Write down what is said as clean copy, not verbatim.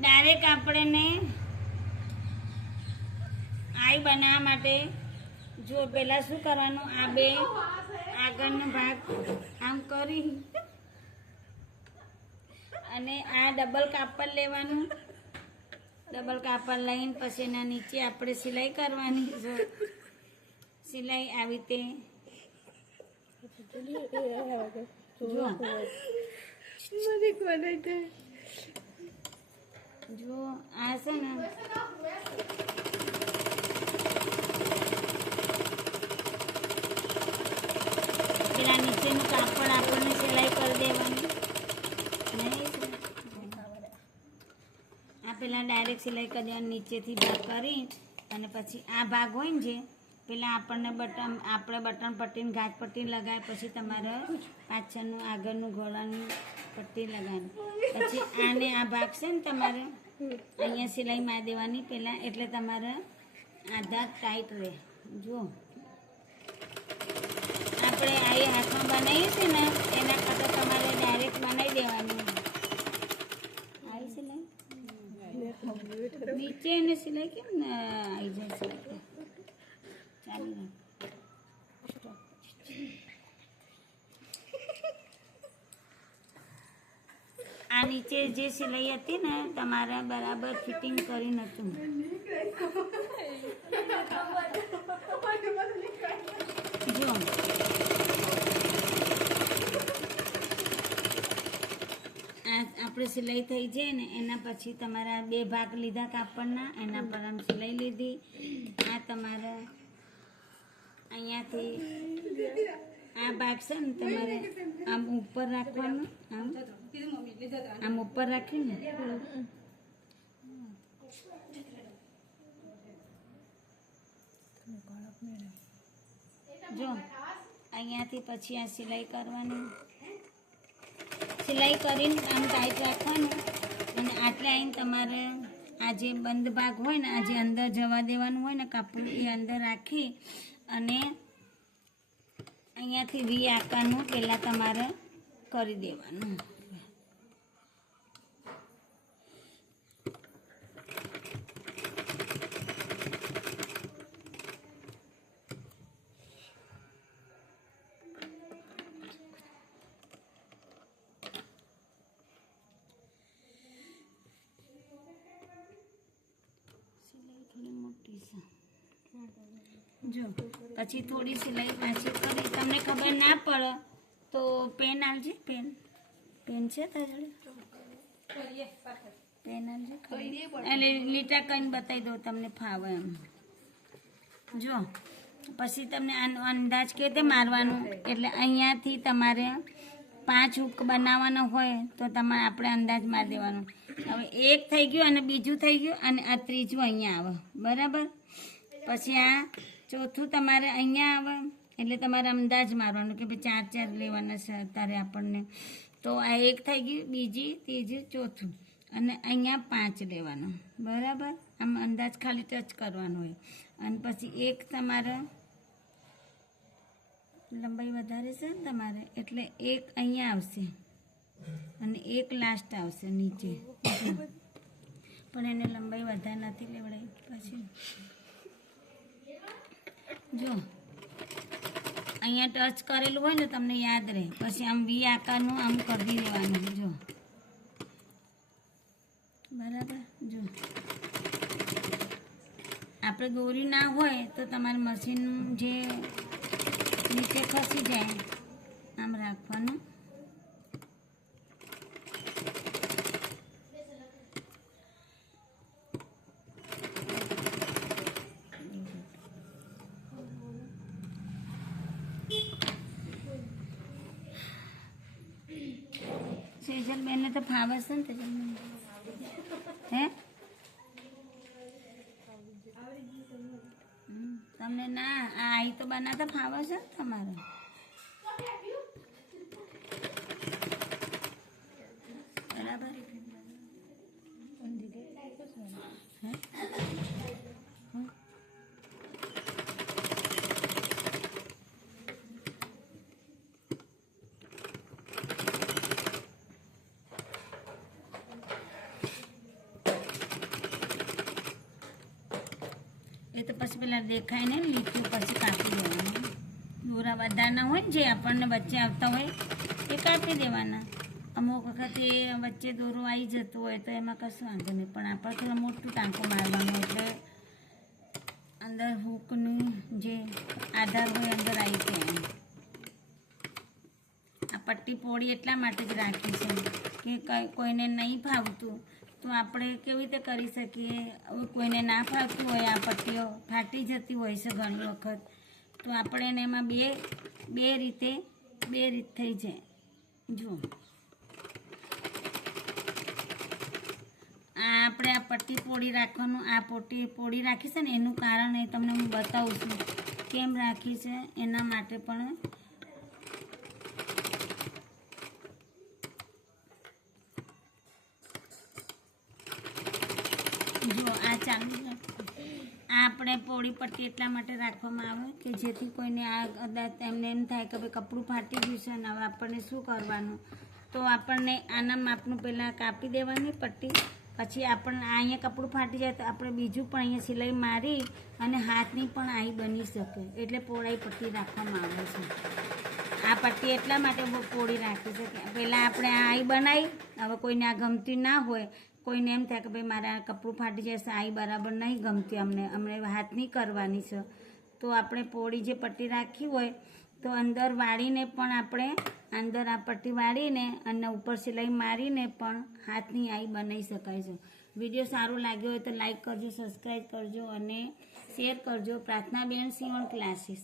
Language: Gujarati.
ડાયરેક્ટ આપણે આઈ બનાવવા માટે જો પહેલાં શું કરવાનું, આ બે આગળનો ભાગ આમ કરી અને આ ડબલ કાપડ લેવાનું. ડબલ કાપડ લઈને પછી એના નીચે આપણે સિલાઈ કરવાની. જો સિલાઈ આવી રીતે જો આ છે ને પેલા નીચેનું કાપડ આપણને સિલાઈ કરી દેવાની. આ પેલા ડાયરેક્ટ સિલાઈ કરી દેવાની નીચેથી ભાગ કરી અને પછી આ ભાગ હોય ને જે પેલા આપણે બટન પટ્ટીને ગાંઠ પટ્ટી લગાવે, પછી તમારે પાછળનું આગળનું ગળાની પટ્ટી લગાવવાની. પછી આને આ ભાગ છે ને તમારે અહીંયા સિલાઈ મારી દેવાની પહેલાં, એટલે તમારે આધાર ટાઈટ રહે. જુઓ આપણે આ હાથમાં બનાવીએ છીએ ને એના કરતાં તમારે ડાયરેક્ટ બનાવી દેવાનું. આવી સિલાઈ નીચે એને સિલાઈ કેમ ને આવી જાય સિલાઈ. ચાલુ આ નીચે જે સિલાઈ હતી ને તમારે બરાબર ફિટિંગ કરી નતું. જો આપણે સિલાઈ થઈ જાય ને એના પછી તમારા બે ભાગ લીધા કાપડના, એના પર આમ સિલાઈ લીધી. આ તમારે અહીંયાથી આ ભાગ છે ને તમારે આમ ઉપર રાખવાનું, આમ ઉપર રાખીને જો અહીંયાથી પછી આ સિલાઈ કરવાની. સિલાઈ કરીને આમ ટાઈટ રાખવાનું અને આટલે આવીને તમારે આ જે બંધ ભાગ હોય ને, આ જે અંદર જવા દેવાનું હોય ને કાપડ, એ અંદર રાખી અને અહીંયાથી વી આકારનું પહેલાં તમારે કરી દેવાનું. જો પછી થોડી સિલાઈ પાછી કરી. તમને ખબર ના પડે તો પેન આવજે. પેન છે તારી જોડે? પેન આવજે એટલે લીટા કરીને બતાવી દો, તમને ફાવે એમ. જો પછી તમને આનો અંદાજ કેવી રીતે મારવાનું, એટલે અહીંયાથી તમારે 5 હૂક બનાવવાનો હોય તો તમારે આપણે અંદાજ મારી દેવાનો. હવે એક થઈ ગયું અને બીજું થઈ ગયું અને આ ત્રીજું અહીંયા આવે, બરાબર. પછી આ ચોથું તમારે અહીંયા આવે, એટલે તમારે અંદાજ મારવાનો કે ભાઈ 4 લેવાના છે અત્યારે આપણને. તો આ એક થઈ ગયું, બીજી, ત્રીજી, ચોથું અને અહીંયા 5 લેવાનું, બરાબર. આમ અંદાજ ખાલી ટચ કરવાનો હોય. અને પછી એક તમારે લંબાઈ વધારે છે ને તમારે, એટલે એક અહીંયા આવશે અને એક લાસ્ટ આવશે નીચે. પણ એને લંબાઈ વધારે નથી લેવડાવી. પછી જો અહીંયા ટચ કરેલું હોય ને તમને યાદ રહે. પછી આમ વી આકારનું આમ કરી દેવાનું. જો બરાબર. જો આપણે દોરી ના હોય તો તમારે મશીન જે નીચે ખસી જાય આમ રાખવાનું. સેજલ બેનને તો ફાવે છે ને તેજલ હે તમને ના આ તો બનાવતા ફાવે છે ને તમારે. બરાબર. પછી પેલા દેખાય ને લીટું પછી કાપી દેવાનું. દોરા વધારના હોય ને જે આપણને વચ્ચે આવતા હોય એ કાપી દેવાના. અમુક વખતે વચ્ચે દોરો આવી જતો હોય તો એમાં કશું વાંધો નહીં, પણ આપણે થોડું મોટું ટાંકો મારવાનું એટલે અંદર હૂકનું જે આધાર હોય અંદર આવી જાય. આ પટ્ટી પોળી એટલા માટે જ રાખી છે કે કોઈને નહીં ફાવતું તો આપણે કેવી રીતે કરી શકીએ. હવે કોઈને ના ફાવતું હોય, આ પટ્ટીઓ ફાટી જતી હોય છે ઘણી વખત, તો આપણે એને એમાં બે રીત થઈ જાય. જુઓ, આપણે આ પટ્ટી પોળી રાખવાનું, આ પટ્ટી પોળી રાખી છે ને એનું કારણ એ તમને હું બતાવું છું કેમ રાખી છે. એના માટે પણ જો આ ચાલુ આ આપણે પોળી પટ્ટી એટલા માટે રાખવામાં આવે કે જેથી કોઈને આ કદાચ એમને એમ થાય કે ભાઈ કપડું ફાટી ગયું છે ને હવે આપણને શું કરવાનું, તો આપણને આના માપનું પહેલાં કાપી દેવાની પટ્ટી. પછી આપણને અહીંયા કપડું ફાટી જાય તો આપણે બીજું પણ અહીંયા સિલાઈ મારી અને હાથની પણ આઈ બની શકે, એટલે પહોળાઈ પટ્ટી રાખવામાં આવે છે. આ પટ્ટી એટલા માટે બહુ પોળી રાખી છે કે પહેલાં આપણે આ આઈ બનાવી, હવે કોઈને આ ગમતી ના હોય, કોઈને એમ થાય કે ભાઈ મારા કપડું ફાટી જશે, આઈ બરાબર નહીં ગમતી અમને હાથની કરવાની છે, તો આપણે પોળી જે પટ્ટી રાખી હોય તો અંદર વાળીને પણ આપણે અંદર આ પટ્ટી વાળીને અને ઉપર સિલાઈ મારીને પણ હાથની આઈ બનાવી શકાય છે. વિડીયો સારું લાગ્યો હોય તો લાઈક કરજો, સબસ્ક્રાઈબ કરજો અને શેર કરજો. પ્રાર્થનાબેન સીવણ ક્લાસીસ.